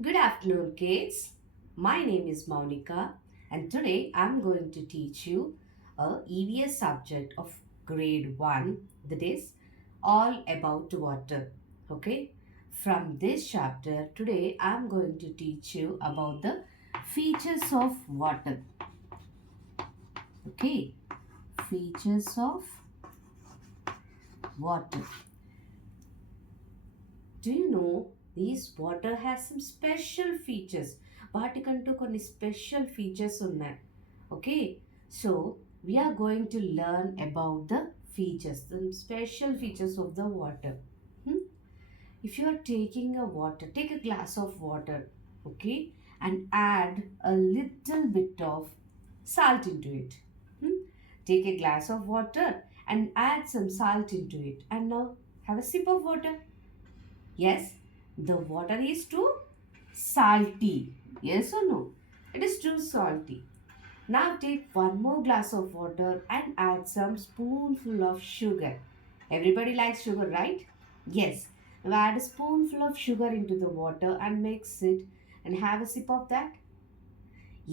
Good afternoon, kids. My name is Maunika, and today I'm going to teach you a EVS subject of grade 1, that is all about water. Okay, from this chapter, today I'm going to teach you about the features of water. Okay, features of water. Do you know this water has some special features? వాటికంటూ కొన్ని special features ఉన్నాయి. Okay, so we are going to learn about the features, the special features of the water. Hmm? If you are taking a water, take a glass of water, okay, and add a little bit of salt into it. Hmm? Take a glass of water and add some salt into it, and now have a sip of water. Yes, the water is too salty. Yes or no? It is too salty. Now take one more glass of water and add some spoonful of sugar. Everybody likes sugar, right? Yes. Now add a spoonful of sugar into the water and mix it and have a sip of that.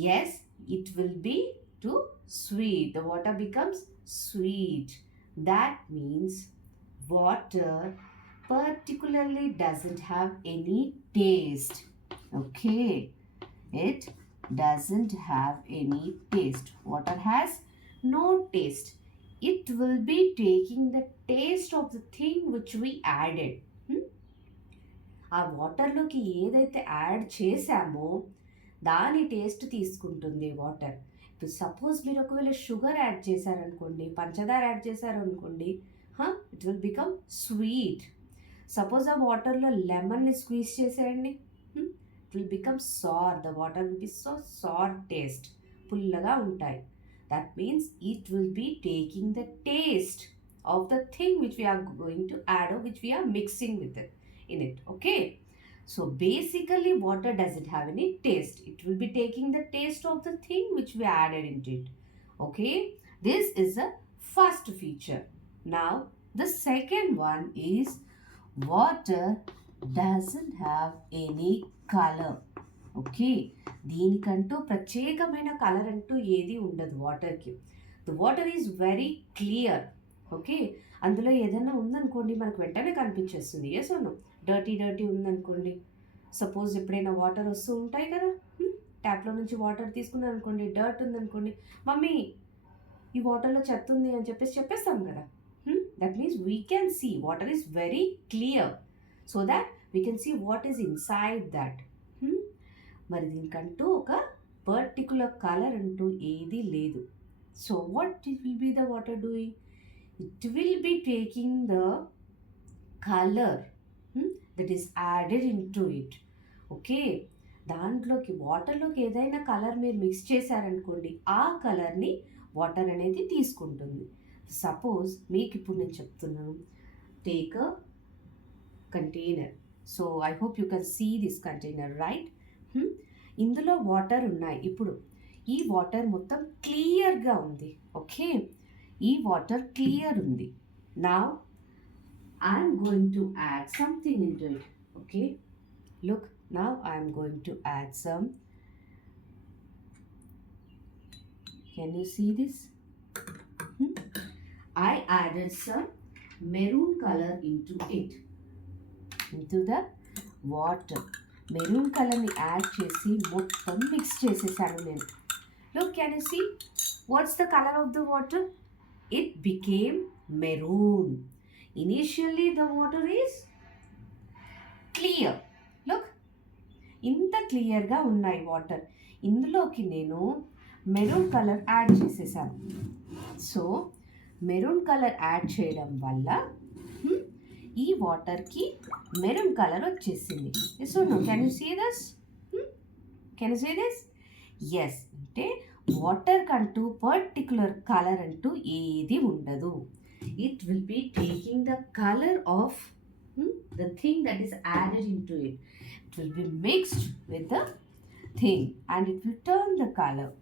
Yes, it will be too sweet. The water becomes sweet. That means water particularly doesn't have any taste. Okay, it doesn't have any taste. Water has no taste. It will be taking the taste of the thing which we added. ఆ వాటర్లోకి ఏదైతే add చేసామో దాని taste తీసుకుంటుంది water. ఇప్పుడు suppose మీరు ఒకవేళ sugar add చేశారనుకోండి, పంచదార యాడ్ చేశారనుకోండి, it will become sweet. Suppose ఆ వాటర్లో లెమన్ని స్క్వీజ్ చేసేయండి, it will become sour. The water will be so sour taste, పుల్లగా ఉంటాయి. That means it will be taking the taste of the thing which we are going to add or which we are mixing with it in it. Okay, so basically water doesn't have any taste. It will be taking the taste of the thing which we added into it. Okay, this is the first feature. Now the second one is water doesn't have any color. Okay, దీనికంటూ ప్రత్యేకమైన colour అంటూ ఏది ఉండదు వాటర్కి. The water is very clear. Okay, అందులో ఏదైనా ఉందనుకోండి మనకు వెంటనే కనిపించేస్తుంది. ఎస్ నో, డర్టీ ఉందనుకోండి, సపోజ్ ఎప్పుడైనా వాటర్ వస్తూ ఉంటాయి కదా, ట్యాప్లో నుంచి వాటర్ తీసుకున్నాను అనుకోండి, డర్ట్ ఉందనుకోండి, మమ్మీ ఈ వాటర్లో చెత్త ఉంది అని చెప్పేస్తాం కదా. That means we can see water is very clear, so that we can see what is inside that. మరి దీనికంటూ ఒక పర్టికులర్ కలర్ అంటూ ఏది లేదు. So what it will be the water doing? It will be taking the color that is added into it. Okay, దాంట్లోకి వాటర్లోకి ఏదైనా colour మీరు మిక్స్ చేశారనుకోండి, ఆ కలర్ని వాటర్ అనేది తీసుకుంటుంది. సపోజ్ మీకు ఇప్పుడు నేను చెప్తున్నాను, take a container. So I hope you can see this container, right? ఇందులో వాటర్ ఉన్నాయి. ఇప్పుడు ఈ వాటర్ మొత్తం క్లియర్గా ఉంది. ఓకే, ఈ వాటర్ క్లియర్ ఉంది. Now I'm going to add something into it. Okay, look, now I'm going to add some. Can you see this? I added some maroon color into it, into the water. Maroon కలర్ని add చేసి మొత్తం mix చేసేసాను నేను. Look, can you see what's the colour of the water? It became maroon. Initially the water is clear. Look, ఇంత క్లియర్గా ఉన్నాయి water. ఇందులోకి నేను మెరూన్ కలర్ యాడ్ చేసేసాను. సో మెరూన్ కలర్ యాడ్ చేయడం వల్ల ఈ వాటర్కి మెరూన్ కలర్ వచ్చేసింది. So no, can you see this? Can you see this? Yes, అంటే వాటర్ కంటూ పర్టికులర్ కలర్ అంటూ ఏది ఉండదు. It will be taking the colour of the thing that is added into it. It will be mixed with the thing and it will turn the colour.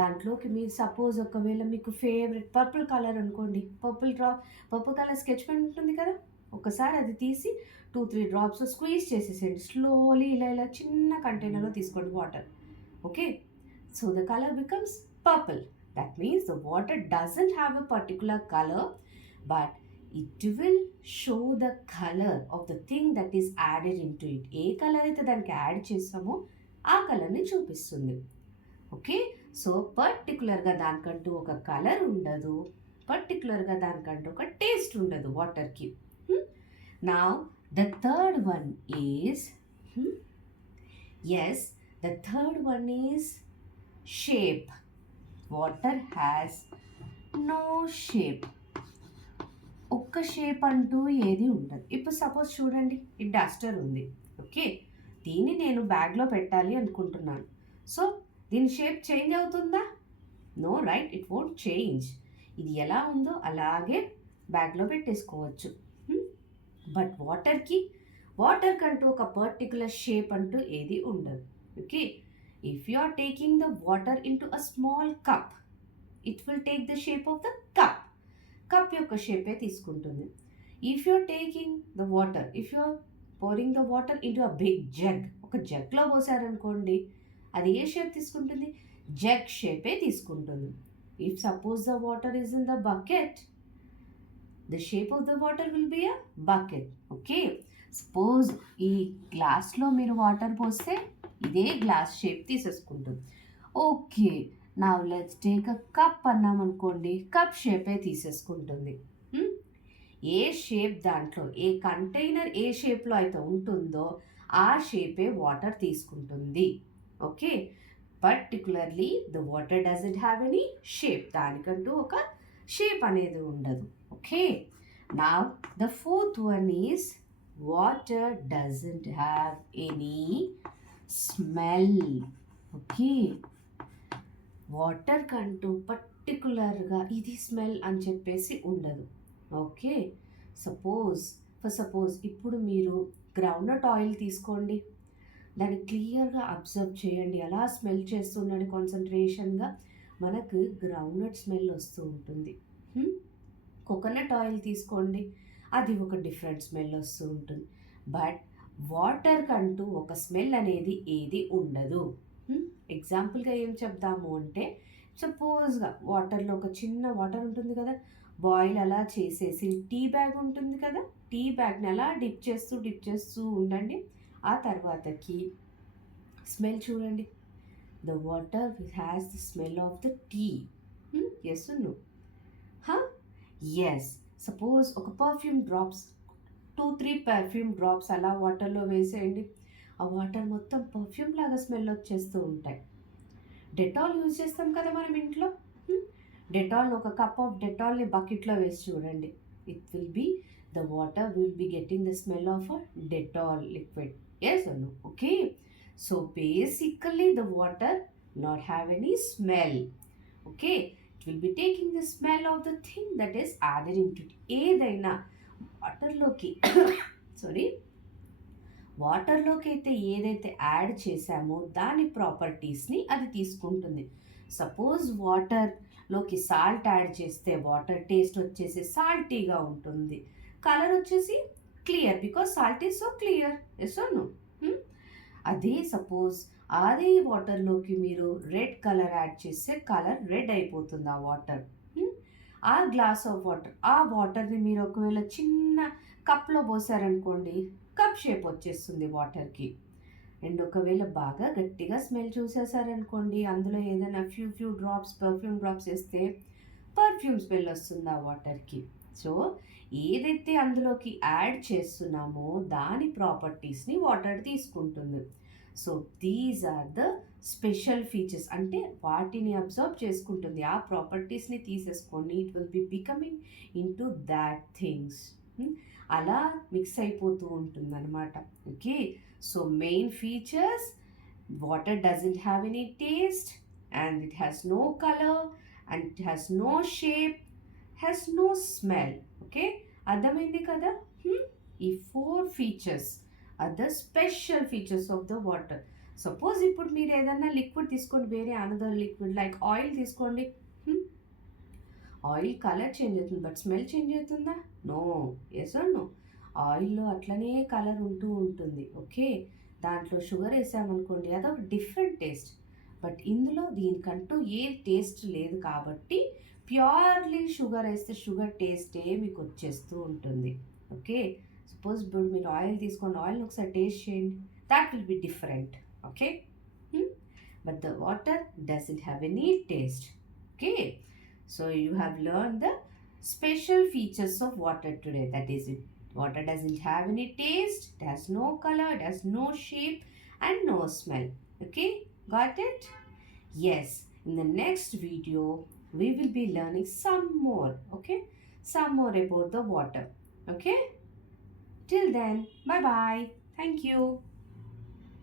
దాంట్లోకి మీరు suppose ఒకవేళ మీకు favourite purple colour అనుకోండి, purple colour sketch pen ఉంటుంది కదా, ఒకసారి అది తీసి 2-3 డ్రాప్స్ స్క్వీజ్ చేసేసేయండి. స్లోలీ ఇలా ఇలా చిన్న కంటైనర్లో తీసుకోండి water. Okay, so the colour becomes purple. That means the water doesn't have a particular colour, but it will show the colour of the thing that is added into it. A colour అయితే దానికి add చేస్తామో ఆ కలర్ని చూపిస్తుంది. Okay, so పర్టికులర్గా దానికంటూ ఒక colour ఉండదు, పర్టికులర్గా దానికంటూ ఒక టేస్ట్ ఉండదు వాటర్కి. నా the third one is yes, the third one is shape. Water has no shape. ఒక్క షేప్ అంటూ ఏది ఉండదు. ఇప్పుడు సపోజ్ చూడండి, ఈ డస్టర్ ఉంది. ఓకే, దీన్ని నేను బ్యాగ్లో పెట్టాలి అనుకుంటున్నాను. సో దీని షేప్ చేంజ్ అవుతుందా? No right, it won't change. ఇది ఎలా ఉందో అలాగే బ్యాగ్లో పెట్టేసుకోవచ్చు. బట్ వాటర్ కంటూ ఒక పర్టికులర్ షేప్ అంటూ ఏది ఉండదు. Okay, if you are taking the water into a small cup, it will take the shape of the cup యొక్క షేపే తీసుకుంటుంది. If you are taking the water, if you are pouring the water into a big jug, ఒక జగ్లో పోసారనుకోండి, అది ఏ shape తీసుకుంటుంది? Jug షేపే తీసుకుంటుంది. If suppose the water is in the bucket, the shape of the water will be a bucket. Okay, suppose ఈ గ్లాస్లో మీరు water పోస్తే ఇదే గ్లాస్ షేప్ తీసేసుకుంటుంది. ఓకే, నా లెట్స్ టేక్ అ కప్ అన్నాం అనుకోండి, కప్ షేపే తీసేసుకుంటుంది. ఏ షేప్ దాంట్లో, ఏ కంటైనర్ ఏ షేప్లో అయితే ఉంటుందో ఆ షేపే వాటర్ తీసుకుంటుంది. Okay, particularly the water doesn't have any shape. దానికంటూ ఒక షేప్ అనేది ఉండదు. ఓకే, నా the fourth one is water doesn't have any smell. Okay, water కంటూ పర్టికులర్గా ఇది స్మెల్ అని చెప్పేసి ఉండదు. ఓకే, సపోజ్ ఇప్పుడు మీరు గ్రౌండ్నట్ ఆయిల్ తీసుకోండి, దాన్ని క్లియర్గా అబ్జర్వ్ చేయండి. అలా స్మెల్ చేస్తుండని కాన్సన్ట్రేషన్గా మనకు గ్రౌండ్నట్ స్మెల్ వస్తూ ఉంటుంది. కోకోనట్ ఆయిల్ తీసుకోండి, అది ఒక డిఫరెంట్ స్మెల్ వస్తూ ఉంటుంది. బట్ వాటర్ కంటూ ఒక స్మెల్ అనేది ఏది ఉండదు. ఎగ్జాంపుల్గా ఏం చెప్దాము అంటే, సపోజ్గా వాటర్లో ఒక చిన్న వాటర్ ఉంటుంది కదా, బాయిల్ అలా చేసేసి టీ బ్యాగ్ ఉంటుంది కదా, టీ బ్యాగ్ని అలా డిప్ చేస్తూ ఉండండి. ఆ తర్వాతకి స్మెల్ చూడండి, the water has the smell of the tea. Yes no? Yes, suppose ఒక పర్ఫ్యూమ్ డ్రాప్స్, 2-3 పర్ఫ్యూమ్ డ్రాప్స్ అలా వాటర్లో వేసేయండి. ఆ వాటర్ మొత్తం పర్ఫ్యూమ్ లాగా స్మెల్ వచ్చేస్తూ ఉంటాయి. డెటాల్ యూజ్ చేస్తాం కదా మనం ఇంట్లో, డెటాల్ ఒక కప్ ఆఫ్ డెటాల్ని బకెట్లో వేసి చూడండి, it will be the water will be getting the smell of a Dettol liquid. Yes or no? Okay, so basically the water not have any smell. Okay, it will be taking the smell of the thing that is added into it. ఏదైనా వాటర్లోకి వాటర్లోకి అయితే ఏదైతే add చేసామో దాని ప్రాపర్టీస్ని అది తీసుకుంటుంది. Suppose వాటర్లోకి సాల్ట్ యాడ్ చేస్తే వాటర్ టేస్ట్ వచ్చేసి సాల్టీగా ఉంటుంది, కలర్ వచ్చేసి clear, because salt is so clear. Yes or no? అదే సపోజ్ అదే వాటర్లోకి మీరు రెడ్ కలర్ యాడ్ చేస్తే కలర్ రెడ్ అయిపోతుంది ఆ వాటర్. ఆ గ్లాస్ ఆఫ్ వాటర్, ఆ వాటర్ని మీరు ఒకవేళ చిన్న కప్లో పోసారనుకోండి, కప్ షేప్ వచ్చేస్తుంది వాటర్కి. అండ్ ఒకవేళ బాగా గట్టిగా స్మెల్ చూసేసారనుకోండి, అందులో ఏదైనా ఫ్యూ డ్రాప్స్ పర్ఫ్యూమ్ డ్రాప్స్ వేస్తే పర్ఫ్యూమ్ స్మెల్ వస్తుంది ఆ వాటర్కి. సో ఏదైతే అందులోకి యాడ్ చేస్తున్నామో దాని ప్రాపర్టీస్ని వాటర్ తీసుకుంటుంది. So these are the special features, అంటే వాటిని అబ్జర్వ్ చేసుకుంటుంది, ఆ ప్రాపర్టీస్ని తీసేసుకొని it will be becoming into that things. అలా మిక్స్ అయిపోతూ ఉంటుంది అనమాట. Okay, so main features, water doesn't have any taste and it has no colour and it has no shape, has no smell. Okay, అర్థమైంది కదా? ఈ 4 features are the special features of the water. Suppose ఇప్పుడు మీరు ఏదైనా liquid తీసుకోండి, వేరే another liquid like oil తీసుకోండి, oil colour change అవుతుంది బట్ స్మెల్ చేంజ్ అవుతుందా? నో. Yes or no? ఆయిల్లో అట్లనే కలర్ ఉంటూ ఉంటుంది. ఓకే, దాంట్లో షుగర్ వేసామనుకోండి అదొక డిఫరెంట్ టేస్ట్. బట్ ఇందులో దీనికంటూ ఏ టేస్ట్ లేదు కాబట్టి ప్యూర్లీ షుగర్ వేస్తే షుగర్ టేస్టే మీకు వచ్చేస్తూ ఉంటుంది. ఓకే, సపోజ్ ఇప్పుడు మీరు ఆయిల్ తీసుకోండి, ఆయిల్ని ఒకసారి టేస్ట్ చేయండి, that will be different. Okay, but the water doesn't have any taste. Okay, so you have learned the special features of water today. That is it, water doesn't have any taste, it has no color, it has no shape and no smell. Okay, got it? Yes, in the next video we will be learning some more. Okay, some more about the water. Okay, till then, bye bye, thank you.